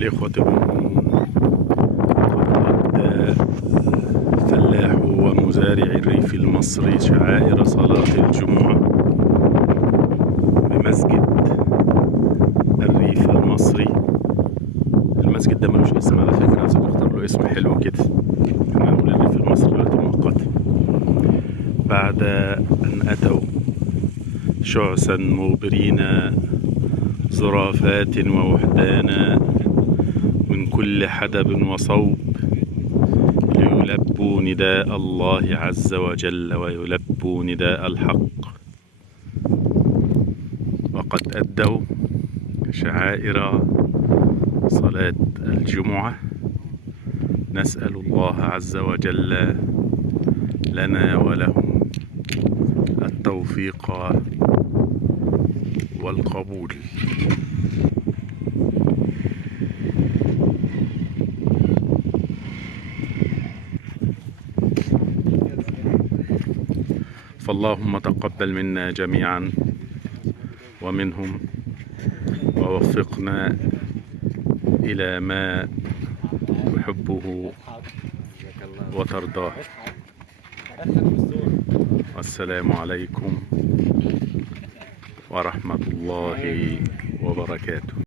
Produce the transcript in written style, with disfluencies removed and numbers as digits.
الإخوة قد أدى فلاح ومزارع الريف المصري شعائر صلاة الجمعة بمسجد الريف المصري. المسجد ده ملوش اسم على فكرة، عايزين نختار له اسم حلو كده. احنا هنقول الريف المصري دلوقتي مؤقتا. بعد أن أتوا شعثا مغبرين زرافات ووحدانا من كل حدب وصوب، ليلبوا نداء الله عز وجل ويلبوا نداء الحق، وقد أدوا شعائر صلاة الجمعة. نسأل الله عز وجل لنا ولهم التوفيق والقبول. فاللهم تقبل منا جميعا ومنهم، ووفقنا إلى ما تحبه وترضاه. والسلام عليكم ورحمة الله وبركاته.